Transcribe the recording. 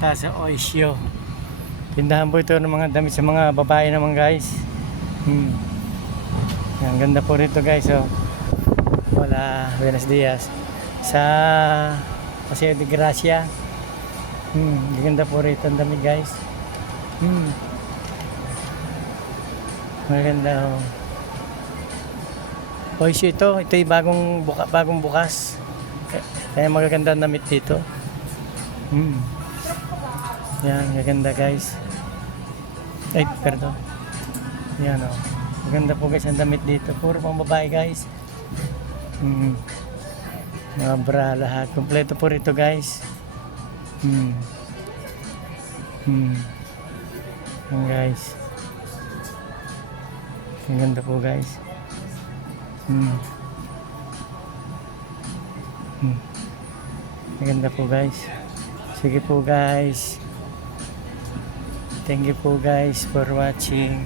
punta sa Oisyo. Tindahan po ito ng mga damit sa mga babae naman guys. Ang ganda po rito guys. Oh. Wala, Buenos Dias. Sa Paseo de Gracia. Ang ganda po rito ang damit guys. Maganda oh. Oisyo ito. Ito yung bagong bukas. Kaya magaganda ang damit dito. Yan, maganda guys. Ay, pardon. Yan o. Maganda po guys ang damit dito. Puro pang babae guys. Mga bra lahat. Kompleto po rito guys. Yan guys. Ang ganda po guys. Maganda po guys. Sige po guys. Thank you po guys for watching.